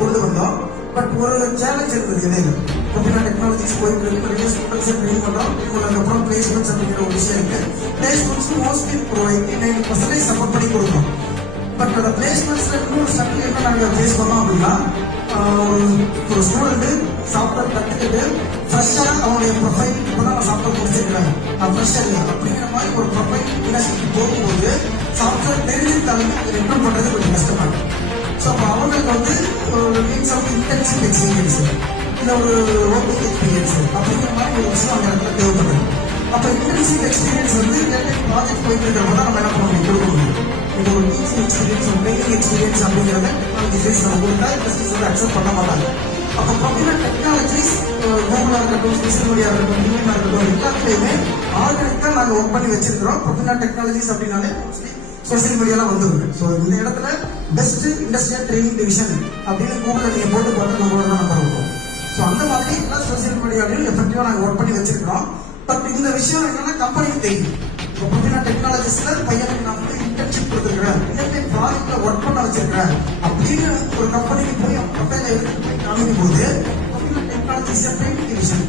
கொண்டு வந்தோம். பட் ஒரு சேலஞ்ச் இருந்தது இடையில. ப்ரொஃபைனா டெக்னாலஜிஸ் போயிட்டு இருக்கு, நிறைய ஸ்டூடெண்ட்ஸ் ட்ரெயின் பண்றோம். அதுக்கப்புறம் பிளேஸ்மெண்ட்ஸ் அப்படிங்கிற ஒரு விஷயம் இருக்கு. பிளேஸ்மெண்ட்ஸ் மோஸ்ட்லி ஒரு 89% சப்போர்ட் பண்ணி கொடுக்குறோம். பட் அந்த பிளேஸ்மெண்ட்ஸ்ல இன்னொரு ஸ்ட்ரகிள் என்ன நாங்க ஃபேஸ் பண்ணோம் அப்படின்னா, ஒரு ஸ்டூடெண்ட் சாஃப்ட்வேர் கத்துக்கிட்டு ஃப்ரெஷ்ஷா அவனுடைய ப்ரொஃபைல் இப்பதான் நான் சாஃப்ட்வேர் முடிச்சிருக்கிறேன், நான் ஃப்ரெஷ்ஷா இல்லை அப்படிங்கிற மாதிரி ஒரு ப்ரொஃபைல் இண்டஸ்ட்ரிக்கு போகும்போது சாஃப்ட்வேர் தெரிஞ்சிருந்தாலுமே அதை இம்ப்ரூவ் பண்றது கொஞ்சம் கஷ்டமா இருக்கு. ஸோ அப்போ அவங்களுக்கு வந்து ஒரு மீன்ஸ் ஆஃப் இன்டென்சிவ் எக்ஸ்பீரியன்ஸ் இல்லை ஒரு ஒர்க்கிங் எக்ஸ்பீரியன்ஸ் அப்படிங்கிற மாதிரி ஒரு விஷயம் அந்த இடத்துல தேவைப்படுது. அப்போ இன்டென்சிவ் எக்ஸ்பீரியன்ஸ் வந்து ப்ராஜெக்ட் போயிட்டு இருக்கிறப்ப தான் நம்ம என்ன பண்ண முடியும், கொடுக்க முடியும். இது ஒரு டீச்சிங் எக்ஸ்பீரியன்ஸ், ஒரு ட்ரைனிங் எக்ஸ்பீரியன்ஸ் அப்படிங்கிறத டெக்னாலஜி ஃபேஸ் நம்ம கொடுத்தா இண்டஸ்ட்ரீஸ் வந்து அக்செப்ட் பண்ண மாட்டாங்க. அப்போ ப்ரொஃபைனா டெக்னாலஜிஸ் கூகுளா இருக்கட்டும், சோசியல் மீடியா இருக்கட்டும், லிங்க்டினா இருக்கட்டும், எல்லாத்துலேயுமே ஆர்கானிக்காக நாங்கள் ஒர்க் பண்ணி வச்சிருக்கிறோம். ப்ரொஃபைனா டெக்னாலஜிஸ் அப்படின்னாலே மோஸ்ட்லி சோசியல் மீடியாலாம் வந்துருக்கு. ஸோ இந்த இடத்துல பெஸ்ட் இண்டஸ்ட்ரியல் ட்ரைனிங் டிவிஷன் அப்படின்னு கூகுளில் நீங்கள் போட்டு பார்த்து நம்மளோட தான் நம்பர் இருக்கும். ஸோ அந்த மாதிரி எல்லா சோசியல் மீடியாலையும் எஃபெக்டிவாக நாங்கள் ஒர்க் பண்ணி வச்சிருக்கிறோம். பட் இந்த விஷயம் என்னன்னா கம்பெனிக்கு தெரியும். இப்போ ப்ரொஃபைனா டெக்னாலஜிஸ்ல பையனுக்கு நான் வந்து இன்டர்ன்ஷிப் கொடுத்துருக்கிறேன், இன்னைக்கு ப்ராஜெக்ட்ல ஒர்க் பண்ண வச்சிருக்கிறேன் அப்படின்னு ஒரு கம்பெனிக்கு போய் ப்ரொஃபைல எடுத்து போய் காமிக்கும் போது ப்ரொஃபைனா டெக்னாலஜிஸ் ட்ரைனிங் டிவிஷன்